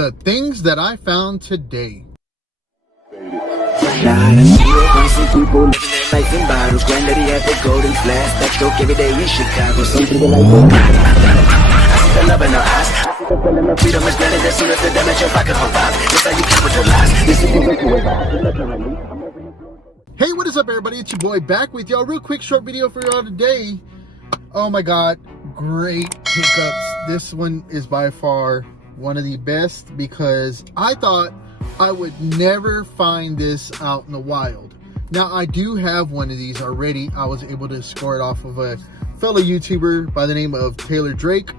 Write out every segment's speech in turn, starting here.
The things that I found today. People living their life in bottles. Granddaddy had the golden flask. Backstroke every day in Chicago. Some people like I see the love in their eyes. I see the feeling of freedom is granted as soon as the damage your pocket for five. It's how you capitalize. This is the Hey, what is up, everybody? It's your boy back with y'all. Real quick short video for y'all today. Oh my god, great pickups. This one is by far one of the best because I thought I would never find this out in the wild. Now, I do have one of these already. I was able to score it off of a fellow YouTuber by the name of Taylor Drake.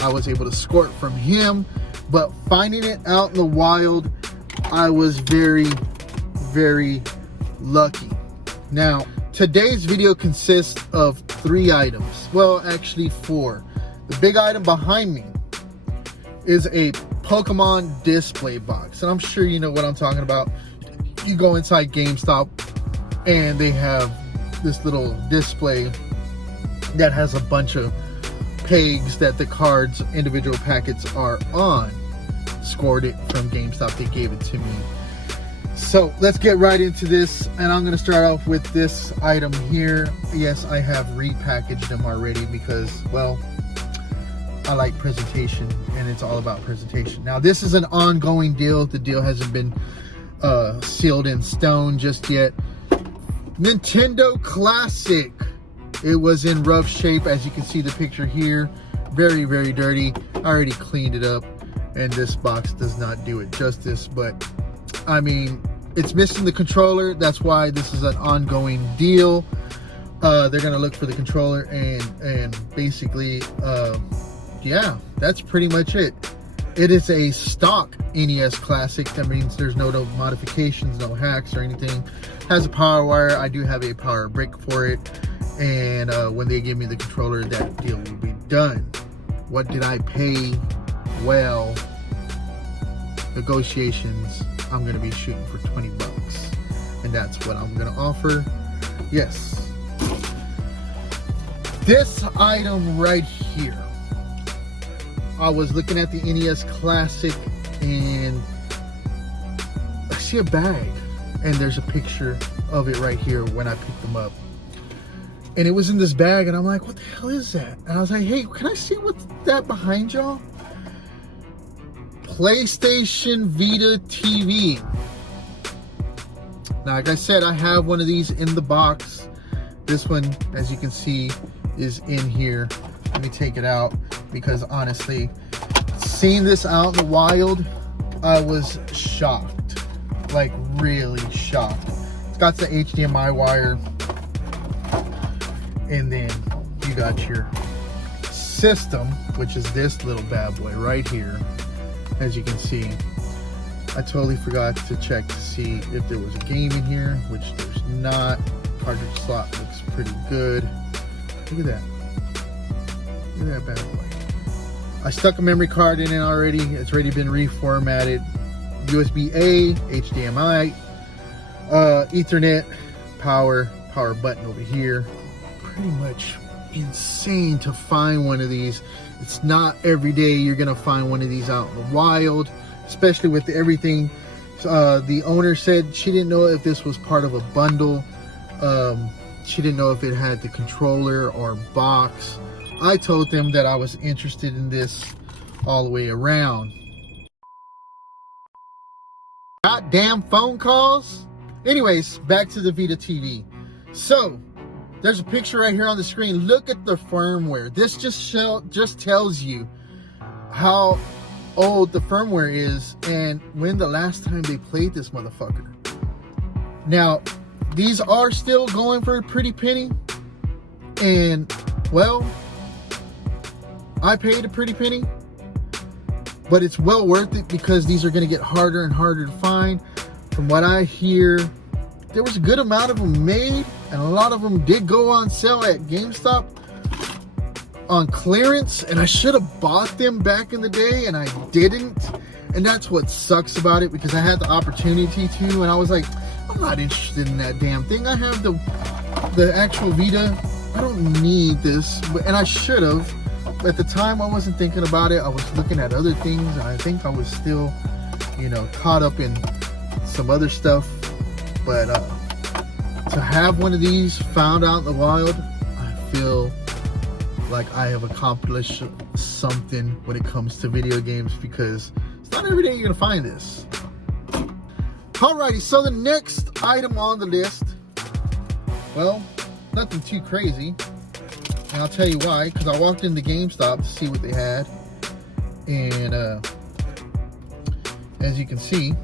I was able to score it from him, but finding it out in the wild, I was very, very lucky. Now, today's video consists of 3 items. Well, actually 4. The big item behind me is a Pokemon display box, and I'm sure you know what I'm talking about. You go inside GameStop and they have this little display that has a bunch of pegs that the cards, individual packets are on. Scored it from GameStop. They gave it to me. So let's get right into this, and I'm going to start off with this item here. Yes, I have repackaged them already because, well, I like presentation, and it's all about presentation. Now, this is an ongoing deal. The deal hasn't been sealed in stone just yet. Nintendo Classic. It was in rough shape, as you can see the picture here. Very, very dirty. I already cleaned it up, and this box does not do it justice, but I mean, it's missing the controller. That's why this is an ongoing deal. They're gonna look for the controller, and basically yeah, that's pretty much it. It is a stock NES Classic. That means there's no modifications, no hacks or anything. Has a power wire. I do have a power brick for it, and when they give me the controller, that deal will be done. What did I pay? Well, negotiations, I'm gonna be shooting for 20 bucks, and that's what I'm gonna offer. Yes, this item right here, I was looking at the NES Classic and I see a bag, and there's a picture of it right here when I picked them up, and it was in this bag, and I'm like, what the hell is that? And I was like, hey, can I see what's that behind y'all? PlayStation Vita TV. Now, like I said, I have one of these in the box. This one, as you can see, is in here. Let me take it out, because honestly, seeing this out in the wild, I was shocked. Like, really shocked. It's got the HDMI wire, and then you got your system, which is this little bad boy right here. As you can see, I totally forgot to check to see if there was a game in here, which there's not. Cartridge slot looks pretty good. Look at that. Look at that bad boy. I stuck a memory card in it already. It's already been reformatted. USB-A, HDMI, Ethernet, power button over here. Pretty much insane to find one of these. It's not every day you're gonna find one of these out in the wild, especially with everything. The owner said she didn't know if this was part of a bundle. She didn't know if it had the controller or box. I told them that I was interested in this all the way around. Goddamn phone calls. Anyways, back to the Vita TV. So there's a picture right here on the screen. Look at the firmware. This just tells you how old the firmware is and when the last time they played this motherfucker. Now, these are still going for a pretty penny, and well, I paid a pretty penny, but it's well worth it because these are going to get harder and harder to find. From what I hear, there was a good amount of them made, and a lot of them did go on sale at GameStop on clearance, and I should have bought them back in the day, and I didn't. And that's what sucks about it, because I had the opportunity to, and I was like, I'm not interested in that damn thing. I have the actual Vita. I don't need this, and I should have. at the time I wasn't thinking about it. I was looking at other things, and I think I was still, caught up in some other stuff. But to have one of these found out in the wild, I feel like I have accomplished something when it comes to video games, because it's not every day you're gonna find this. Alrighty, so the next item on the list, well, nothing too crazy, and I'll tell you why. Because I walked into GameStop to see what they had, and as you can see,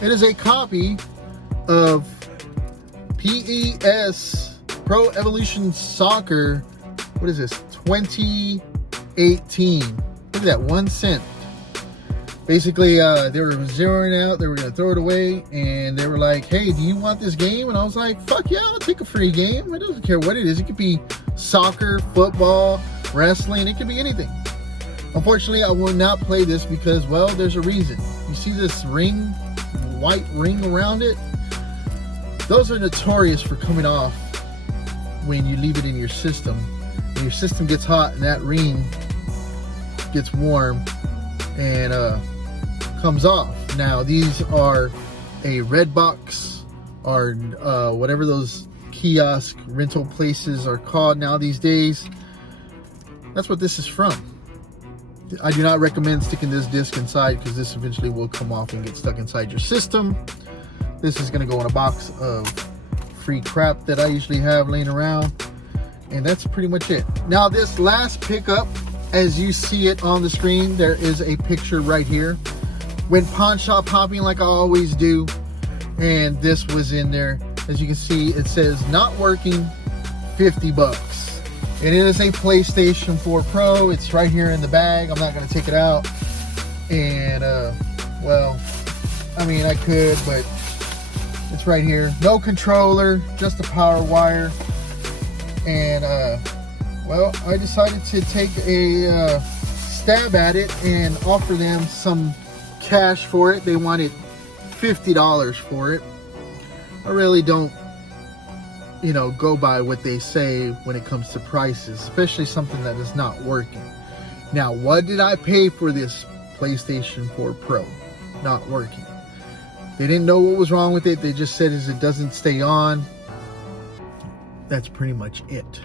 it is a copy of PES Pro Evolution Soccer. What is this? 2018. Look at that, 1 cent. Basically, they were zeroing out. They were going to throw it away. And they were like, hey, do you want this game? And I was like, fuck yeah, I'll take a free game. It doesn't care what it is. It could be soccer, football, wrestling. It could be anything. Unfortunately, I will not play this because, well, there's a reason. You see this ring, white ring around it? Those are notorious for coming off when you leave it in your system. When your system gets hot and that ring gets warm and comes off. Now, these are a Redbox or whatever those kiosk rental places are called now these days. That's what this is from. I do not recommend sticking this disc inside, because this eventually will come off and get stuck inside your system. This is going to go in a box of free crap that I usually have laying around. And that's pretty much it. Now, this last pickup, as you see it on the screen, there is a picture right here. Went pawn shop hopping like I always do, and this was in there. As you can see, it says not working, 50 bucks. And it is a PlayStation 4 Pro. It's right here in the bag. I'm not going to take it out. And, well, I mean, I could, but it's right here. No controller, just a power wire. And, well, I decided to take a stab at it and offer them some cash for it. They wanted $50 for it. I really don't, go by what they say when it comes to prices, especially something that is not working. Now, what did I pay for this PlayStation 4 Pro? Not working. They didn't know what was wrong with it. They just said it doesn't stay on. That's pretty much it.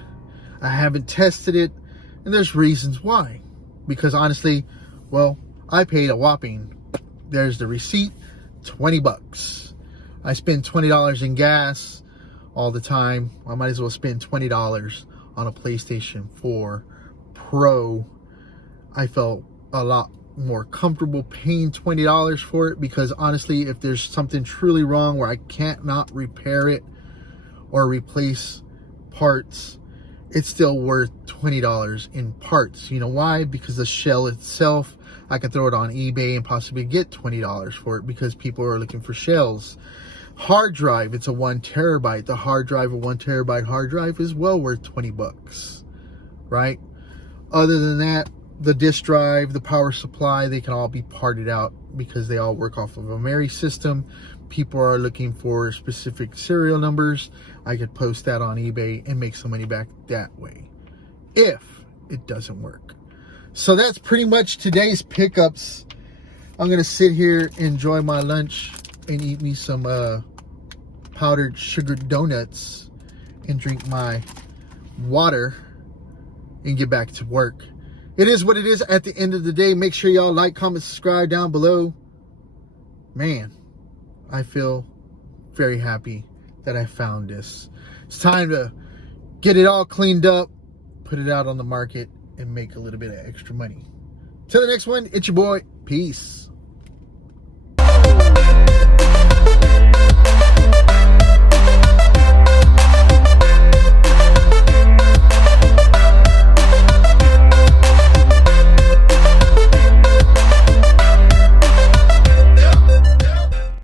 I haven't tested it, and there's reasons why. Because honestly, well, I paid a whopping, there's the receipt, 20 bucks. I spend $20 in gas all the time. I might as well spend $20 on a PlayStation 4 Pro. I felt a lot more comfortable paying $20 for it, because honestly, if there's something truly wrong where I can't not repair it or replace parts, it's still worth $20 in parts. You know why? Because the shell itself, I can throw it on eBay and possibly get $20 for it, because people are looking for shells. Hard drive, it's a 1 terabyte. The hard drive, a 1 terabyte hard drive, is well worth 20 bucks, right? Other than that, the disk drive, the power supply, they can all be parted out because they all work off of a Mary system. People are looking for specific serial numbers. I could post that on eBay and make some money back that way if it doesn't work. So that's pretty much today's pickups. I'm gonna sit here, enjoy my lunch, and eat me some powdered sugar donuts and drink my water and get back to work. It is what it is at the end of the day. Make sure y'all like, comment, subscribe down below. Man, I feel very happy that I found this. It's time to get it all cleaned up, put it out on the market, and make a little bit of extra money. Till the next one, it's your boy. Peace.